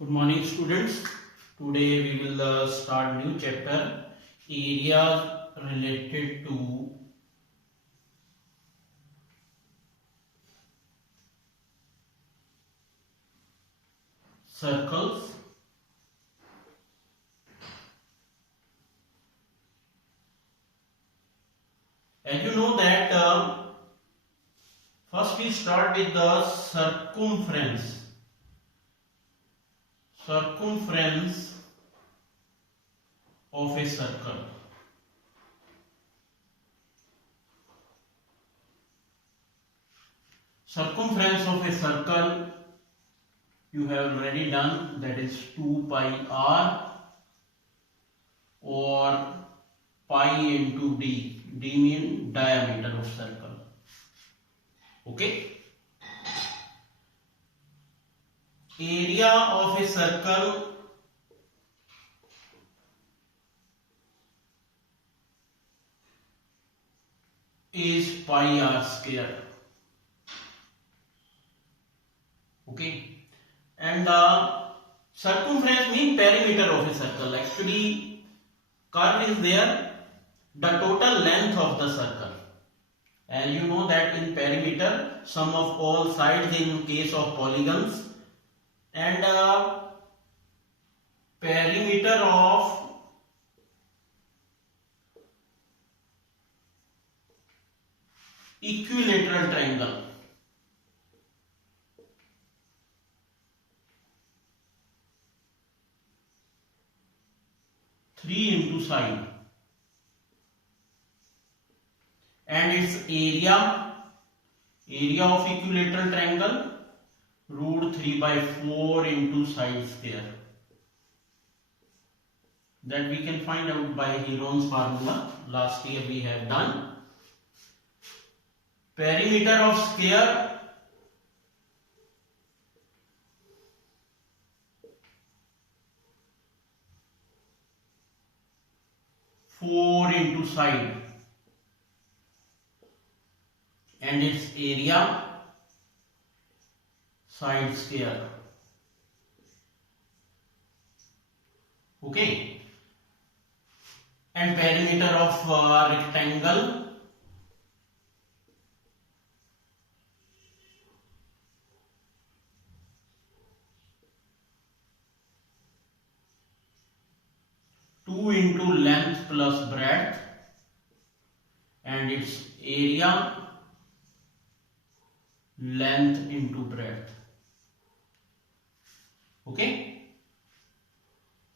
Good morning, students. Today we will start new chapter, areas related to circles. As you know that first we start with the circumference. Circumference of a circle. Circumference of a circle you have already done, that is 2 pi r or pi into d. D means diameter of circle. Okay. Area of a circle is pi r square. Okay. And circumference means perimeter of a circle. Actually, curve is there, the total length of the circle. And you know that in perimeter, sum of all sides in case of polygons, and perimeter of equilateral triangle. Three into side, and its area of equilateral triangle root 3 by 4 into side square. That we can find out by Heron's formula. Last year we have done. Perimeter of square four into side, and its area side square. Okay. And perimeter of rectangle two into length plus breadth, and its area length into breadth. Okay.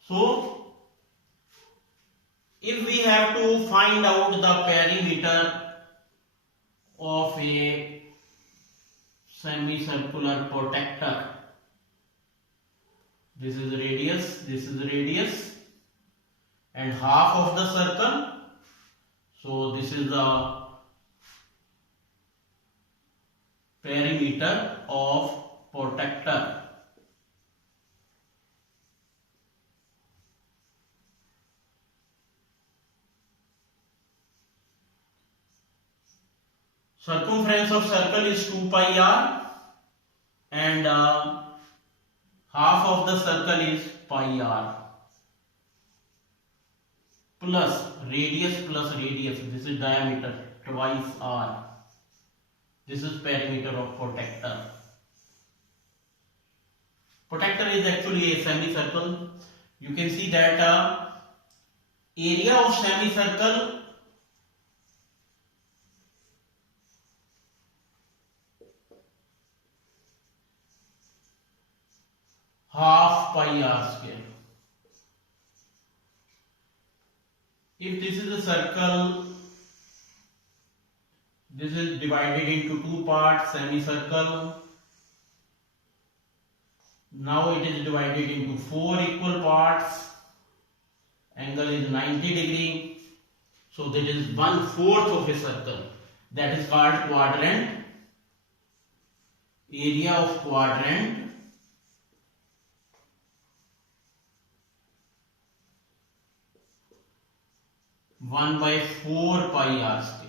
So if we have to find out the perimeter of a semicircular protector, this is radius, and half of the circle, so this is the perimeter of protector. Circumference of circle is 2 pi r, and half of the circle is pi r plus radius, this is diameter, twice r. This is perimeter of protector. Protector is actually a semicircle. You can see that area of semicircle half pi r square. If this is a circle, this is divided into two parts, semicircle. Now it is divided into four equal parts. Angle is 90 degree. So that is 1/4 of a circle. That is called quadrant. Area of quadrant one by 4 pi r square.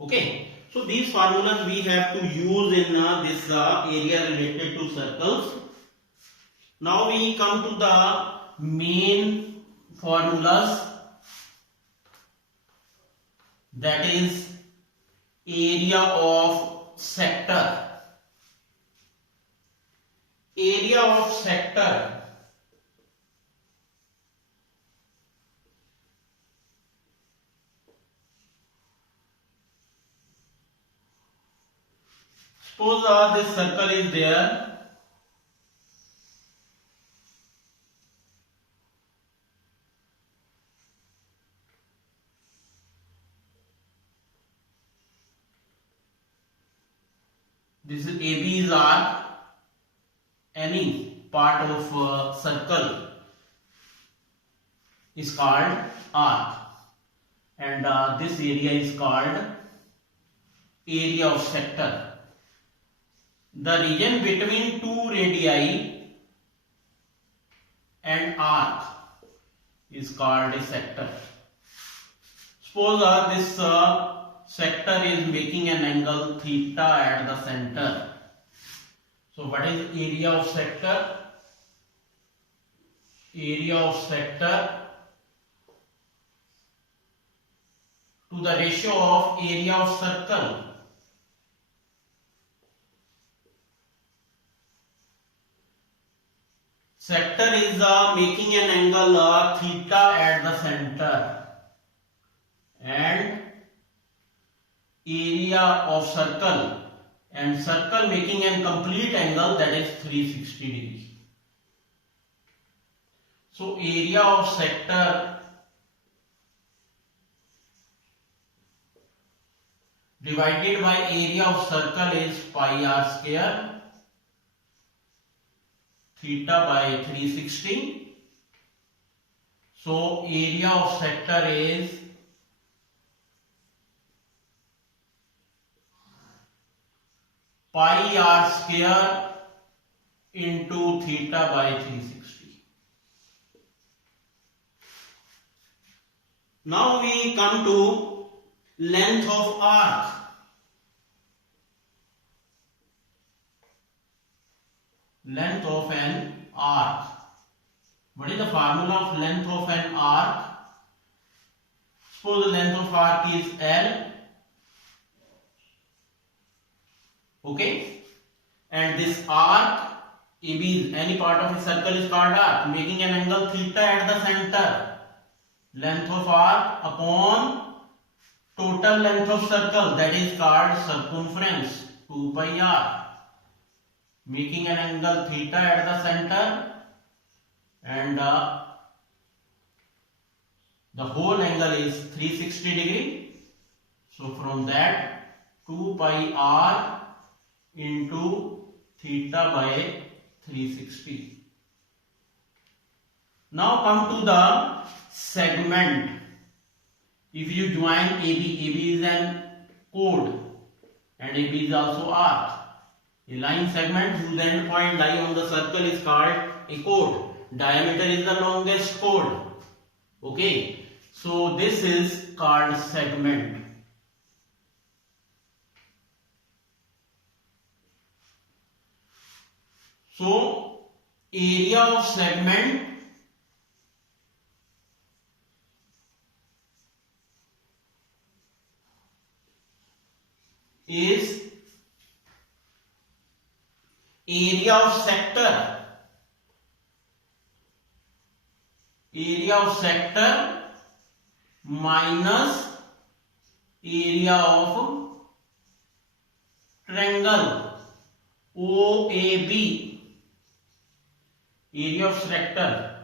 Okay. So these formulas we have to use in this area related to circles. Now we come to the main formulas, that is area of sector. Area of sector suppose this circle is there. This is AB is arc. Any part of circle is called arc, and this area is called area of sector. The region between two radii and arc is called a sector. Suppose this sector is making an angle theta at the center. So what is area of sector? Area of sector to the ratio of area of circle. Sector is making an angle theta at the center, and area of circle, and circle making a complete angle, that is 360 degrees. So area of sector divided by area of circle is pi r square, theta by 360. So area of sector is pi r square into theta by 360. Now we come to length of arc. Length of an arc. What is the formula of length of an arc? Suppose the length of arc is L. Okay, and this arc AB, any part of a circle is called arc, making an angle theta at the center. Length of arc upon total length of circle, that is called circumference, 2 pi r, making an angle theta at the center, and the whole angle is 360 degree. So from that 2 pi r into theta by 360. Now come to the segment. If you join AB is an chord and AB is also arc. A line segment whose end point lie on the circle is called a chord. Diameter is the longest chord. Okay, so this is called segment. So area of segment is area of sector. Area of sector minus area of triangle OAB. Area of sector,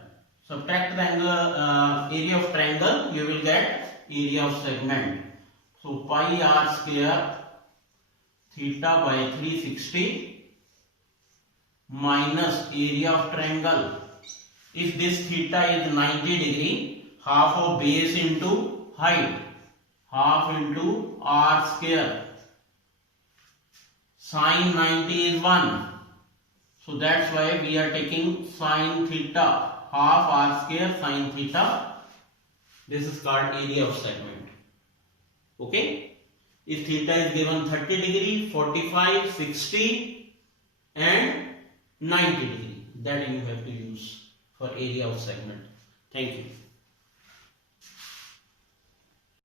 subtract the angle, area of triangle, you will get area of segment. So pi r square theta by 360 minus area of triangle. If this theta is 90 degree, half of base into height, half into r square. Sine 90 is 1. So that's why we are taking sine theta, half r square sine theta. This is called area of segment. Okay. If theta is given 30 degree, 45, 60 and 90 degree, that you have to use for area of segment. Thank you.